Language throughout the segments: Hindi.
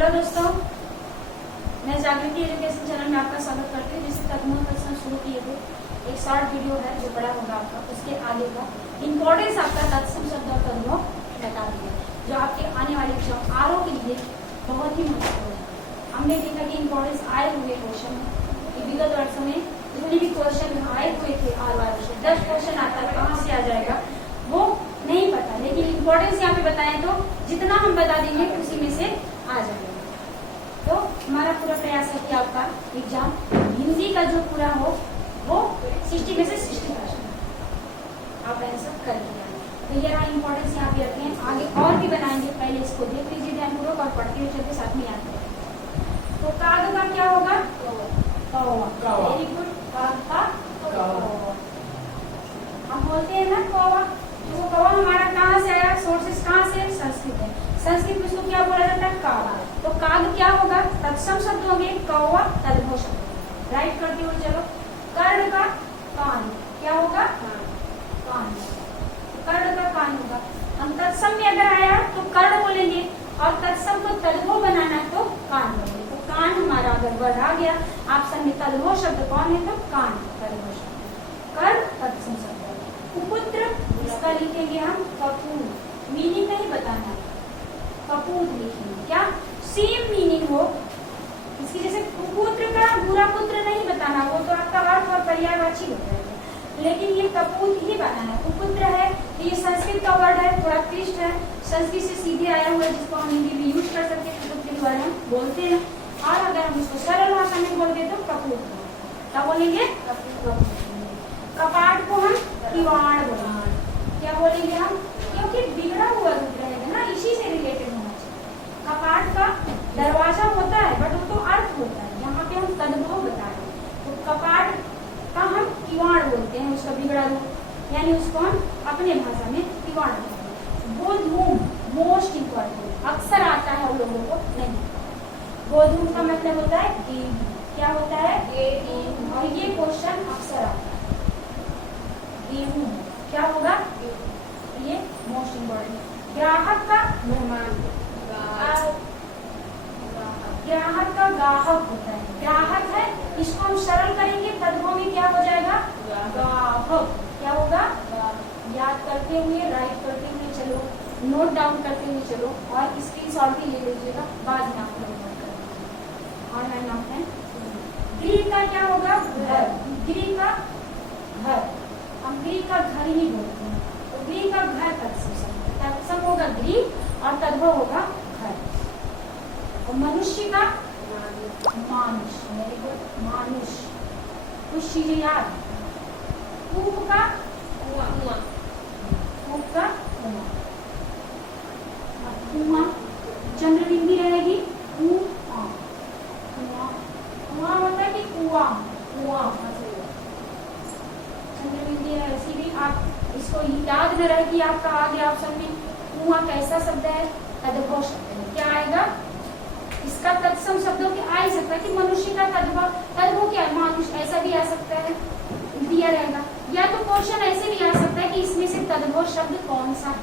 हेलो दोस्तों, मैं जागृति एजुकेशन चैनल में आपका स्वागत करती हूँ। जिससे तकनीक कक्षा शुरू किए थे, एक शॉर्ट वीडियो है जो बड़ा होगा आपका, उसके आगे का इम्पोर्टेंस आपका तत्सम शब्द और तद्भव बता दिया, जो आपके आने वाले एग्जाम आरओ के लिए बहुत ही महत्वपूर्ण है। हमने देखा कि इम्पोर्टेंस आए हुए क्वेश्चन है, विगत वर्षों में जितने भी क्वेश्चन आए हुए थे आर से 10 क्वेश्चन आता है, कहाँ से आ जाएगा वो नहीं पता, लेकिन इम्पोर्टेंस यहाँ पे बताएं तो जितना हम बता देंगे उसी में से आ जाएगा। तो हमारा पूरा प्रयास है कि आपका एग्जाम हिंदी का जो पूरा हो वो 60 में से 60% आप आंसर कर लिया। तो ये रहा इम्पोर्टेंस यहाँ पे रखें, आगे और भी बनाएंगे, पहले इसको देख लीजिए ध्यानपूर्वक और पढ़ते हुए चलते साथ में याद करें। तो काग का क्या होगा? वेरी गुड, काग का हम बोलते हैं ना कौवा, तो कौवा हमारा कहाँ से आया? सोर्सेस कहाँ से? संस्कृत है। संस्कृत में इसको क्या बोला जाता है? काग। तो काग क्या होगा? तत्सम शब्द होंगे, कौवा तद्भव शब्द। राइट करते हुए चलो। कर्ण का कान क्या होगा? कान। कर्ण का कान होगा। हम तत्सम में अगर आया तो कर्ण बोलेंगे और तत्सम को तद्भव बनाना है तो कान बोलेंगे। तो कान हमारा अगर वर्ड आ गया ऑप्शन में, तद्भव शब्द कौन है? तो कान तद्भव शब्द। कर्ण तत्सम शब्द। कुपुत्र इसका लिखेंगे हम कपूत, मीनिंग नहीं बताना, कपूत लिखेंगे। क्या सेम मीनिंग हो इसकी, जैसे कुपुत्र का बुरा पुत्र नहीं बताना, वो तो आपका अर्थ और पर्यायवाची होता है, लेकिन ये कपूत ही बताना। कुपुत्र है तो ये संस्कृत का वर्ड है, थोड़ा क्लिष्ट है, संस्कृत से सीधे आया हुआ है, जिसको हम हिंदी में यूज कर सकते हैं, कुपुत्र के द्वारा हम बोलते हैं। और अगर हम इसको सरल भाषा में बोलते तो कपूत, क्या बोलेंगे? कपूत। कपाट को हम किवाड़ बोलेंगे। क्या बोलेंगे हम? क्योंकि बिगड़ा हुआ रूप रहेगा ना, इसी से रिलेटेड होना चाहिए। कपाट का दरवाजा होता है बट वो तो अर्थ होता है, यहाँ पे हम तद्भव बता रहे हैं। तो कपाट का हम किवाड़ बोलते हैं, उसका बिगड़ा रूप, यानी उसको हम अपने भाषा में किवाड़ बोलते हैं। गोधूम मोस्ट इम्पोर्टेंट, अक्सर आता है उन लोगों को नहीं। गोधूम का मतलब होता है गेहूं। क्या होता है? गेहूं। और ये क्वेश्चन अक्सर आता है। गेहूं क्या होगा? ये मोस्ट इम्पोर्टेंट। ग्राहक का मेहमान, ग्राहक का गाहक होता है। ग्राहक है, इसको हम सरल करेंगे, तद्भव में क्या हो जाएगा? गाहक। क्या होगा? याद करते हुए, राइट करते हुए चलो, नोट डाउन करते हुए चलो, और स्क्रीनशॉट भी ले लीजिएगा, बाद में आप ऑनलाइन ऑफलाइन। गृह का क्या होगा? घर। गृह का घर, हम गृह का घर ही बोलते हैं, तो गृह का घर तत्सम होगा गृह और तद्भव होगा घर। और मनुष्य का मानुष, वेरी गुड, मानुष। कुछ चीजें याद। कूप का कुआं, कूप का कुआं। कुआं चंद्र बिंदी रहेगी, कुआं। कुआं होता है कि कुआं? कुआं चंद्रबिंदी है। ऐसी भी आप इसको याद न रहे कि आपका आ गया ऑप्शन में कुआं कैसा शब्द है? तद्भव शब्द है। क्या आएगा? इसका तत्सम शब्दों के आ ही सकता है कि मनुष्य का तद्भव क्या? मानुष। ऐसा भी आ सकता है, दिया रहेगा। या तो क्वेश्चन ऐसे भी आ सकता है कि इसमें से तद्भव शब्द कौन सा है,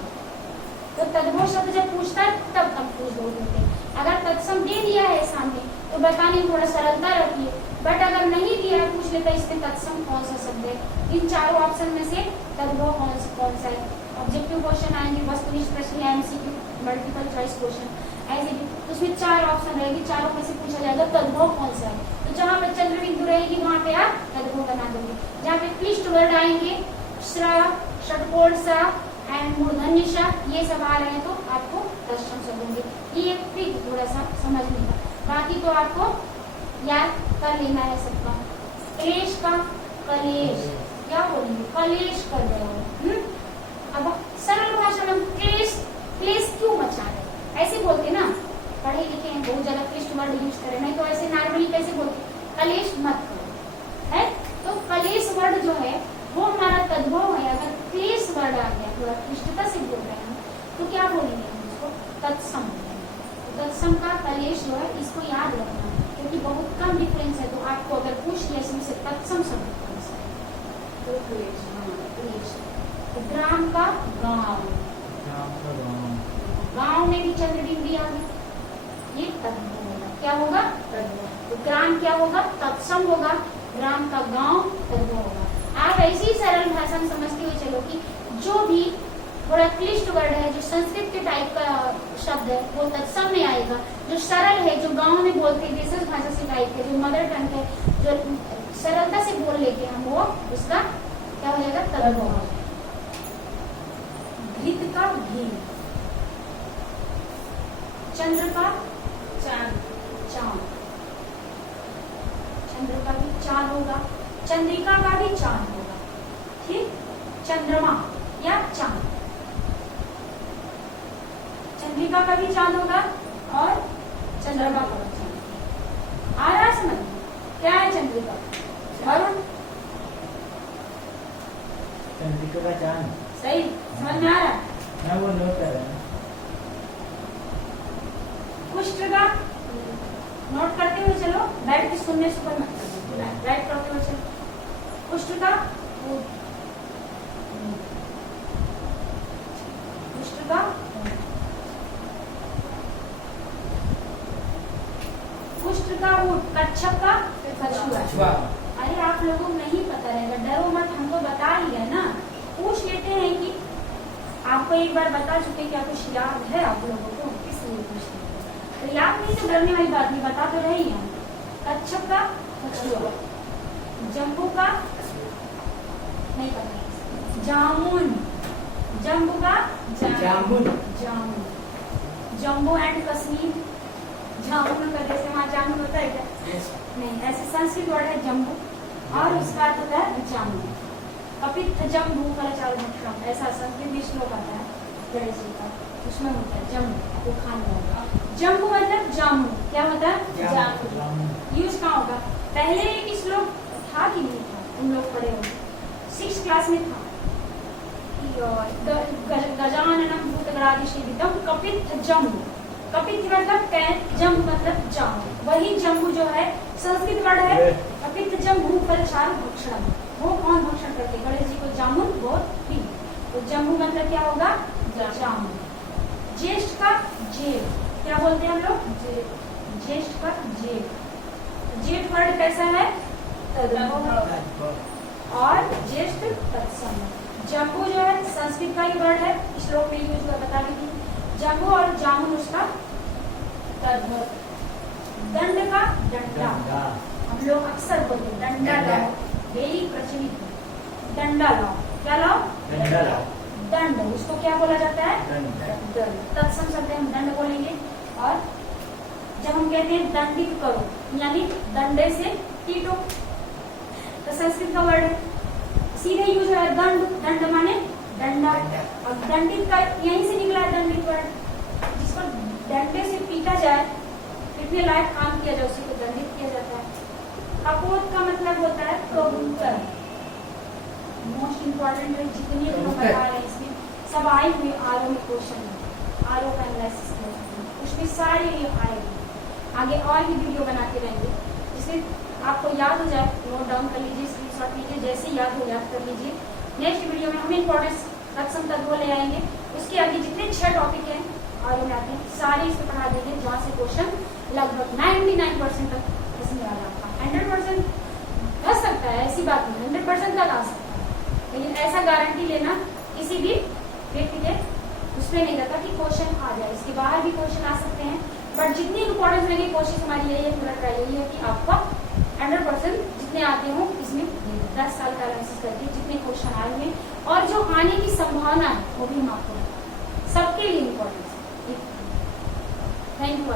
तो तद्भव शब्द जब पूछता है तब कंफ्यूज हो जाते हैं। अगर तत्सम दे दिया है सामने तो बताने में थोड़ा सरलता रहती है, बट अगर नहीं दिया है, पूछ लेता है इसमें तत्सम कौन सा शब्द है, इन चारों ऑप्शन में से तद्भव कौन सा है। ऑब्जेक्टिव क्वेश्चन आएंगे, वस्तुनिष्ठ प्रश्न या एमसीक्यू, मल्टीपल चॉइस क्वेश्चन, ऐसे भी तो उसमें 4 ऑप्शन रहेगी, चारों में से पूछा जाएगा तद्भव कौन सा है। तो जहाँ पे चंद्र बिंदु रहेगी वहाँ पे आप तद्भव बना दोगे। जहाँ पे क्लिष्ट वर्ड आएंगे, श्र, षटकोण सा एंड मूर्धन्य सा, ये सब आ रहे हैं तो आपको तत्सम शब्द होंगे। ये ट्रिक थोड़ा सा समझने का, बाकी तो आपको याद कर लेना है सबका। क्लेश का कलेश, क्या बोलेंगे? कलेश कर रहे हो। अब सरल भाषा में क्लेश, क्लेश क्यों मचा रहे, ऐसे बोलते ना, पढ़े लिखे हैं, बहुत ज्यादा क्लिष्ट वर्ड यूज करें, नहीं तो ऐसे नॉर्मली कैसे बोलते? कलेश मत करो, है। तो कलेश वर्ड जो है वो हमारा तद्भव है। अगर क्लेश वर्ड आ गया, थोड़ा क्लिष्टता से बोल रहे हैं तो क्या बोलेंगे हम इसको? तत्सम। तत्सम का कलेश जो है इसको याद रखना, क्योंकि बहुत कम डिफरेंस है। तो आपको अगर पूछ लिया इसमें से तत्सम शब्द कौन सा है, तो क्लेश। ग्राम का गांव, गांव में भी चंद्र बिंदी आ गई, ये तद्भव होगा। क्या होगा? तद्भव। तो ग्राम क्या होगा? तत्सम होगा। ग्राम का गांव तद्भव होगा। आप ऐसी सरल भाषा में समझते हुए चलो कि जो भी थोड़ा क्लिष्ट वर्ड है, जो संस्कृत के टाइप का शब्द है, वो तत्सम में आएगा। जो सरल है, जो गांव में बोलते हैं, देशज भाषा से टाइप है, जो मदर टंग है, जो सरलता से बोल लेते हैं, वो उसका क्या हो जाएगा? तद्भव हो जाएगा। घृत का घी, चंद्र का चांद, चांद, चंद्र का भी चांद होगा, चंद्रिका का भी चांद होगा। ठीक, चंद्रमा या चांद, चंद्रिका का भी चांद होगा और चंद्रमा का भी चांद। आ रहा समझ? क्या है चंद्रिका? वरुण, चंद्रिका का चांद सही समझ में आ रहा है? मैं वो नोट कर रहा हूँ। कुष्ठ का नोट करते हुए चलो, बैठ के सुनने से ऊपर मत कर, बैठ करते हुए चलो। कुष्ठ का, कुष्ठ का, कुष्ठ का ऊंट, कच्छप का कछुआ। अरे आप लोगों को नहीं पता रहेगा, डरो मत, हम तो बता ही है ना। पूछ लेते हैं कि आपको एक बार बता चुके, क्या कुछ याद है आप लोगों को? इसलिए पूछ लेते हैं। तो याद नहीं तो डरने वाली बात नहीं, बता तो रही है। कच्छप का कछुआ, जम्बू का नहीं पता, जामुन, जम्बू का जामुन, जामुन, जम्बू एंड कश्मीर, जामुन का जैसे वहाँ जामुन होता है क्या? नहीं, ऐसे संस्कृत वर्ड है जम्बू और उसका अर्थ होता है जामुन। कपित्थ जम्बू फलचारुभक्षणम, ऐसा संस्कृत में श्लोक आता है गणेश जी का, उसमें होता है जम्बू, वो खाने वाला। जम्बू मतलब जामुन। क्या होता है? जामुन। यूज कहाँ होगा? पहले एक श्लोक था कि नहीं था? तुम लोग पढ़े हो, 6th क्लास में था। गजाननम भूतगणादिसेवितम कपित्थ जम्बू। कपित्थ मतलब कैच, जम्बू मतलब जामुन। वही जम्बू जो है संस्कृत वर्ड है कपित्थ जम्बू फलचारुभक्षणम। वो कौन भक्षण करते? गणेश जी को जामुन बहुत प्रिय। तो जम्बू मतलब क्या होगा? जामुन। ज्येष्ठ का जेठ, क्या बोलते हैं हम लोग? ज्येष्ठ का जेठ। जेठ वर्ड कैसा है? तद्भव और ज्येष्ठ तत्सम। जम्बू जो है संस्कृत का ही वर्ड है, श्लोक में यूज हुआ, बता दी। जम्बू और जामुन उसका तद्भव। दंड का डंडा, हम लोग अक्सर बोलते हैं डंडा लाओ, वेरी प्रचलित है। डंडा लाओ, क्या लाओ? डंडा लाओ। दंड, उसको क्या बोला जाता है? दंड। तत्सम शब्द हम दंड बोलेंगे। और जब हम कहते हैं दंडित करो, यानी डंडे से पीटो, तो संस्कृत का वर्ड है, सीधे यूज है दंड। दंड माने डंडा, और दंडित का यहीं से निकला है दंडित वर्ड, जिसको डंडे से पीटा जाए, पीटने लायक काम किया जाए, उसी को दंडित किया जाता है। कपोत का मतलब होता है कबूतर। मोस्ट इम्पोर्टेंट है, जितने लोग बता रहे हैं इसमें सब आए हुए आरओ में क्वेश्चन है, आरओ का एनालिसिस उसमें सारे ये आएंगे। आगे और भी वीडियो बनाते रहेंगे, जिसमें आपको याद हो जाए, नोट डाउन कर लीजिए, स्क्रीनशॉट लीजिए, जैसे याद हो याद कर लीजिए। नेक्स्ट वीडियो में हम इम्पोर्टेंस तत्सम तद्भव ले आएंगे। उसके आगे जितने 6 टॉपिक हैं आगे में आते हैं, सारे इसमें पढ़ा देंगे, जहाँ से क्वेश्चन लगभग 99% तक इसमें आ जाता है। 100% फंस सकता है, ऐसी बात नहीं, 100% तक आ सकता है, लेकिन ऐसा गारंटी लेना किसी भी व्यक्ति के उसमें नहीं रहता कि क्वेश्चन आ जाए। इसके बाहर भी क्वेश्चन आ सकते हैं, बट जितनी इम्पोर्टेंस लगे, कोशिश हमारी यही है, पूरा ट्राई यही है कि आपका 100% जितने आते हो इसमें 10 साल का एनालिसिस करके जितने क्वेश्चन आए हुए और जो आने की संभावना है वो भी हम आपको सबके लिए इम्पोर्टेंस है। Thank you.